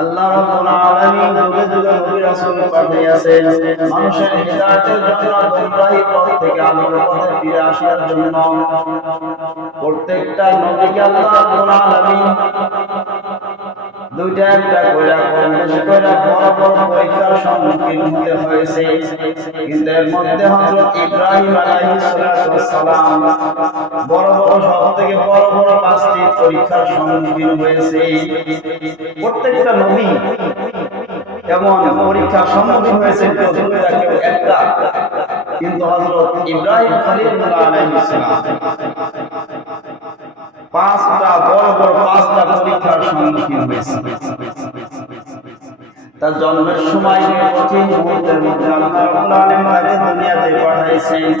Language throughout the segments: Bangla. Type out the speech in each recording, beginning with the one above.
আল্লাহ রাব্বুল আলামিন যুগে যুগে নবী রাসূল পাঠিয়েছেন মানুষের হিদায়াতের জন্য, গোমরাহি পথ থেকে আলোর পথে ফিরে আসার জন্য। প্রত্যেকটা নবীকে আল্লাহ রাব্বুল আলামিন দুইটা একটা কইরা কম বেশি কইরা বড় বড় পরীক্ষার সম্মুখীন হতে হয়েছে। কিন্তু এর মধ্যে হযরত ইব্রাহিম আলাইহিস সালাম বড় বড় সবথেকে বড় বড় পাঁচটি পরীক্ষার সম্মুখীন হয়েছে। প্রত্যেকটা নবী এমন পরীক্ষার সম্মুখীন হয়েছে, কেউ দুইটা কেউ একটা, কিন্তু হযরত ইব্রাহিম খলিলুল্লাহ আলাইহিস সালাম পাঁচটা বড় বড় পাঁচটা পরীক্ষার সম্মুখীন হয়েছে। তার জন্মের সময় কঠিন মুহূর্তের মধ্যে আল্লাহ রাব্বুল আলামিন তাকে দুনিয়াতে পাঠাইছেন।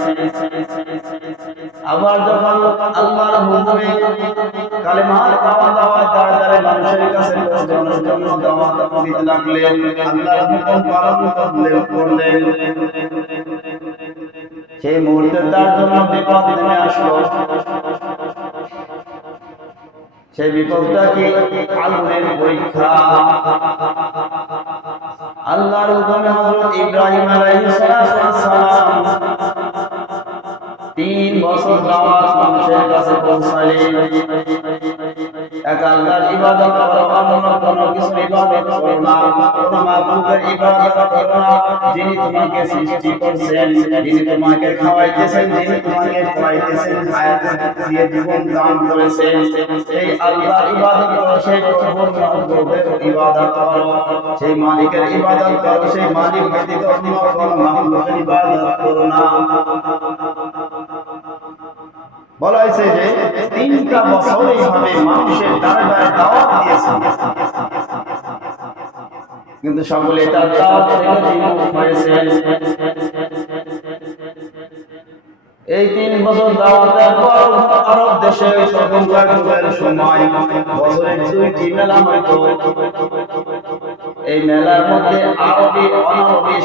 আবার যখন আল্লাহর হুকুমে কালেমার দাওয়াত দ্বারা মানুষের কাছে পৌঁছানোর জন্য দাওয়াত দিতে লাগলেন, আল্লাহর হুকুম পালন করলেন, সেই মুহূর্তে তার জন্য বিপদ নেমে আসলো। সেই বিপদটা কি? আগুনের পরীক্ষা। আল্লাহর হুকুমে হযরত ইব্রাহিম আলাইহিস সালাম 3 বছর দাওয়াত মানুষের কাছে পৌঁছালেন। এক আল্লাহর ইবাদত করো, অন্য কোনো কিছুর ইবাদত করো না, কোনো মাখলুকের ইবাদত করো না। যিনি তোমাকে সৃষ্টি করেছেন, যিনি তোমাকে খাওয়াইতেছেন, যিনি তোমাকে পড়াইতেছেন, হায়াত দিয়ে জীবন দান করেছেন, সেই আল্লাহর ইবাদত করো, সেই প্রভুর মাহবুবের ইবাদত করো, সেই মালিকের ইবাদত করো, সেই মালিক ব্যতীত অন্য কোনো মাখলুকের ইবাদত করো না। বলা হয়েছে যে 3টা বছর এইভাবে মানুষের দ্বারে দ্বারে দাওয়াত দিয়েছে, কিন্তু সকলে তার দাওয়াত থেকে বিমুখ হয়েছে। এই 3 বছর দাওয়াতের পর আরব দেশে তখনকার যুগের সময় বছরে 2টি মেলা হইত। এই মেলার মধ্যে আরবি অনারবি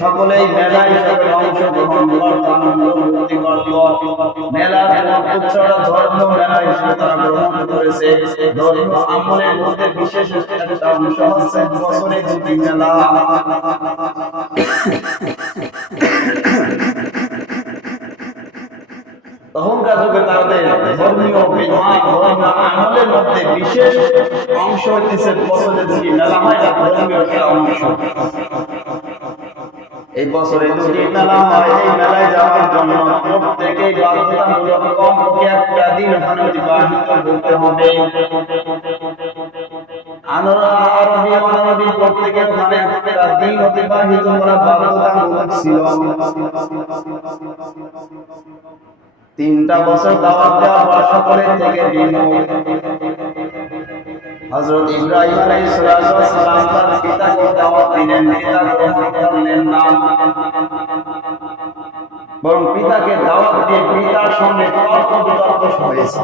সকলেই মেলায় অংশগ্রহণ করত, আনন্দ ফুর্তি করত। মেলার উৎসব ধর্ম মেলায় তারা গ্রহণ করেছে। ধর্ম আমলের মধ্যে বিশেষ একটা অংশ হচ্ছে বছরে 2টি মেলা। তখনকার যুগে তাদের ধর্মীয় বিধান ধর্ম আমলের মধ্যে বিশেষ অংশ হইতেছে বছরে 2টি মেলা হয়, ধর্মীয় একটা অংশ। এই বছরে 2টি মেলা হয়। এই মেলায় যাওয়ার জন্য প্রত্যেকেই বাধ্যতামূলক কমপক্ষে একটা দিন ওখানে অতিবাহিত করতে হবে। আরবি অনারবি প্রত্যেকে ওখানে একটা দিন অতিবাহিত করা বাধ্যতামূলক ছিল। 3টা বছর দাওয়াত দেওয়ার পর সকলের থেকে বিমুখ। হযরত ইব্রাহিম আলাইহিস সালাম তার পিতাকে দাওয়াত দিলেন, পিতা গ্রহণ করলেন না, বরং পিতাকে দাওয়াত দিয়ে পিতার সঙ্গে তর্ক বিতর্ক হয়েছে।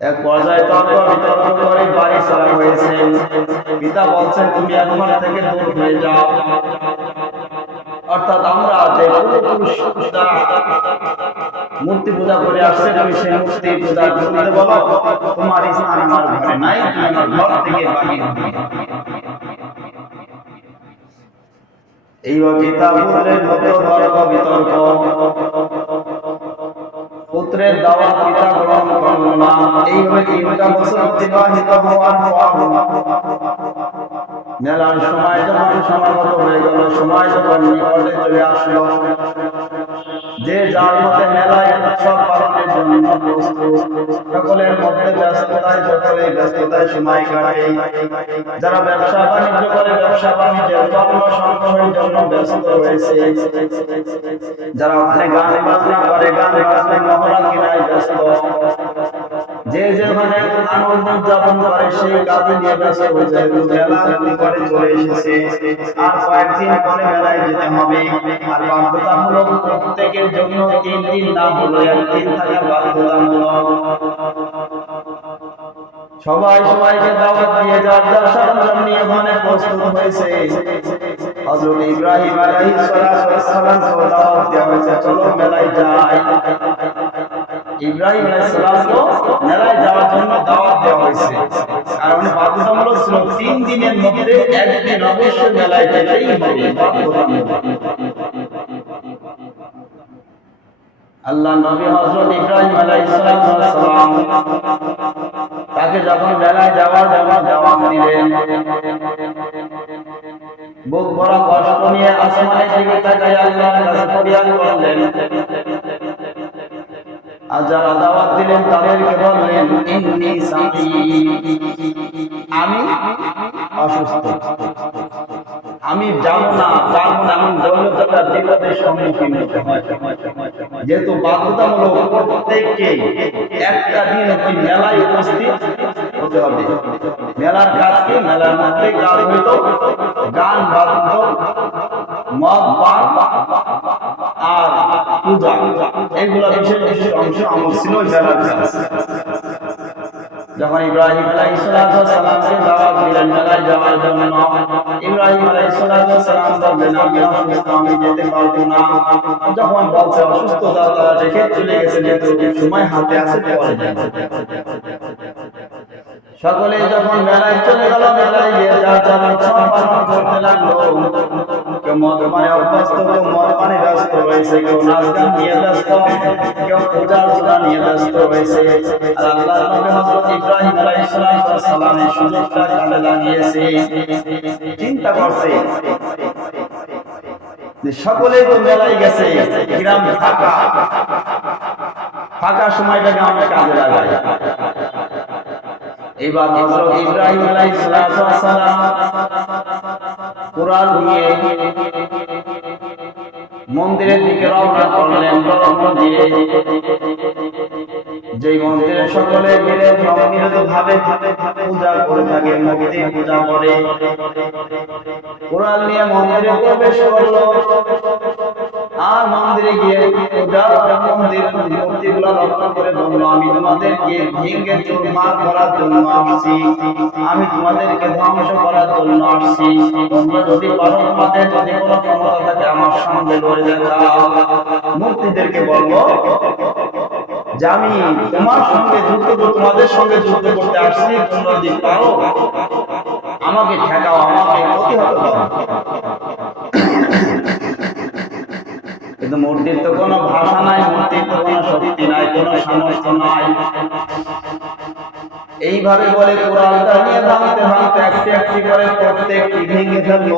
এক পর্যায়ে তর্ক বিতর্ক করে বাড়ি ছাড়া হয়েছে। পিতা বলছেন, তুমি আমার থেকে দূর হয়ে যাও। অর্থাৎ আমরা যে পূর্বপুরুষ দ্বারা মূর্তি পূজা করে আসছে, তুমি সেই মূর্তি পূজা করতে বলো, তোমার স্থান আমার ঘরে নাই, তুমি আমার ঘর থেকে বাহির হবে। এইভাবে পিতা পুত্রের মধ্যে তর্ক বিতর্ক। পুত্রের দাওয়াত পিতা গ্রহণ করল না। এইভাবে 3টা বছর অতিবাহিত হওয়ার পর মেলার সময় যখন সমাগত হয়ে গেল, সময় যখন নিকটে চলে আসলো, যে যার মতে মেলায় উৎসব পালনের জন্য প্রস্তুত। সকলের মধ্যে ব্যস্ততায় সময় কাটে। যারা ব্যবসা বাণিজ্য করে ব্যবসা বাণিজ্যের কর্ম সংগ্রহের জন্য ব্যস্ত রয়েছে। যারা ওখানে গান বাজনা করে গান বাজনা মহড়া কিনায় ব্যস্ত। যে যেখানে আনন্দ উদযাপন করে সেই কাজে নিয়ে ব্যস্ত হয়ে যায়। মেলা নিকটে চলে এসেছে, আর কয়েকদিন পরে মেলায় যেতে হবে। আর বাধ্যতামূলক প্রত্যেকের জন্য 3 দিন না হলো 1 দিন থাকা বাধ্যতামূলক। সবাই সবাইকে দাওয়াত দিয়ে যার যার সরঞ্জাম নিয়ে ওখানে প্রস্তুত হয়েছে। হযরত ইব্রাহিম আলাইহিস সালাম দাওয়াত দেওয়া হয়েছে, চলো মেলায় যাই। ইব্রাহিম আলাইহিস সালাম তো মেলায় যাওয়ার 3 দিনের মধ্যে একদিন অবশ্যই মেলায় যেতেই হবে বাধ্যতামূলক। আল্লাহ নবী হযরত ইব্রাহিম আলাইহিস সালাম তাকে যখন মেলায় যাওয়ার দাওয়াত দিলেন, বুক বড় কষ্ট নিয়ে আসমানের দিকে তাকিয়ে আল্লাহর কাছে ফরিয়াদ করলেন। আর যারা দাওয়াত দিলেন তাদেরকে বললেন ইন্নী সাকিম, আমি অসুস্থ, আমি যাবো না এমন দৌলতটা বিপদের সম্মুখীন হতে হয়। যেহেতু বাধ্যতামূলক প্রত্যেককে একটা দিন একটি মেলায় উপস্থিত হতে হবে। মেলার কাজ কি? মেলার মধ্যে কাজ হইতো গান বাদ্য, মদ পান আর পূজা, এগুলা বিশেষ বিশেষ অংশ আমল ছিল মেলার কাজ। যখন ইব্রাহিম আলাইহিস সালামকে দাওয়াত দিলেন মেলায় যাওয়ার জন্য, ইব্রাহিম আলাইহিস সালাম বললেন আমি অসুস্থ, আমি যেতে পারবো না। যখন বলছে অসুস্থতা তারা রেখে চলে গেছে, যেহেতু সময় হাতে আছে পরে যাবে। সকলে যখন মেলায় চলে গেল, মেলায় গিয়ে যার যার ইচ্ছা পালন করতে লাগলো। কেউ মদ পানে অভ্যস্ত, কেউ মদ পানে ব্যস্ত রয়েছে, কেউ নাচ গান নিয়ে ব্যস্ত, কেউ পূজা অর্চনা নিয়ে ব্যস্ত রয়েছে। আর আল্লাহর নবী হযরত ইব্রাহিম আলাইহিস সালাম এই সুযোগটা কাজে লাগিয়েছে। চিন্তা করছে যে সকলেই তো মেলায় গেছে, গ্রাম ফাঁকা সময়টাকে আমি কাজে লাগাই। এবার হযরত ইব্রাহিম আলাইহিস সালাম কুরআন নিয়ে মন্দিরের দিকে রওনা করলেন। মন্দিরে, যেই মন্দিরে সকলে মিলে সম্মিলিতভাবে পূজা করে থাকে, মূর্তি পূজা করে, কুরআন নিয়ে মন্দিরে প্রবেশ করলো। আর মন্দিরে গিয়ে পূজা মন্দির মূর্তিগুলো রক্ষা করে বলল আমি তোমাদেরকে ভেঙে চুরমার করার জন্য আসছি, আমি তোমাদেরকে ধ্বংস করার জন্য আসছি। তোমরা যদি পারো, তোমাদের যদি কোনো ক্ষমতা থাকে আমার সঙ্গে লড়ে দেখাও। মূর্তিদেরকে বলবো যে আমি তোমার সঙ্গে তোমাদের সঙ্গে যুদ্ধ করতে আসছি, তোমরা যদি পারো আমাকে ঠেকাও, আমাকে প্রতিহত করো। কিন্তু মূর্তির তো কোনো ভাষা নাই, মূর্তির তো কোনো শক্তি নাই, কোনো সামর্থ্য নাই। এইভাবে বলে কুরআনটা নিয়ে ভাঙতে ভাঙতে একটি একটি করে প্রত্যেকটি ভেঙে ফেললো।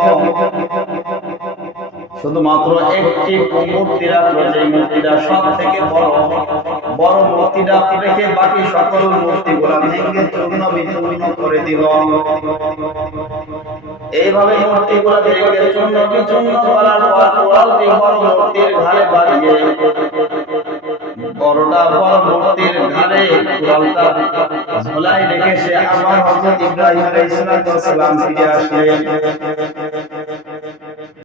শুধুমাত্র একটি মূর্তি রাখলো, যে মূর্তিটা সব থেকে বড় মূর্তিটা রেখে বাকি সকল মূর্তিগুলা ভেঙে চূর্ণ বিচূর্ণ করে দিল। এইভাবে মূর্তিগুলা ভেঙে চূর্ণ বিচূর্ণ করার পর কুরআনটি বড় মূর্তির ঘাড়ে বাড়িয়ে, বড় মূর্তির ঘাড়ে কুরআনটা ঝোলাই রেখে সে আবার হযরত ইব্রাহিম আলাইহিস সালাম ফিরে আসলেন।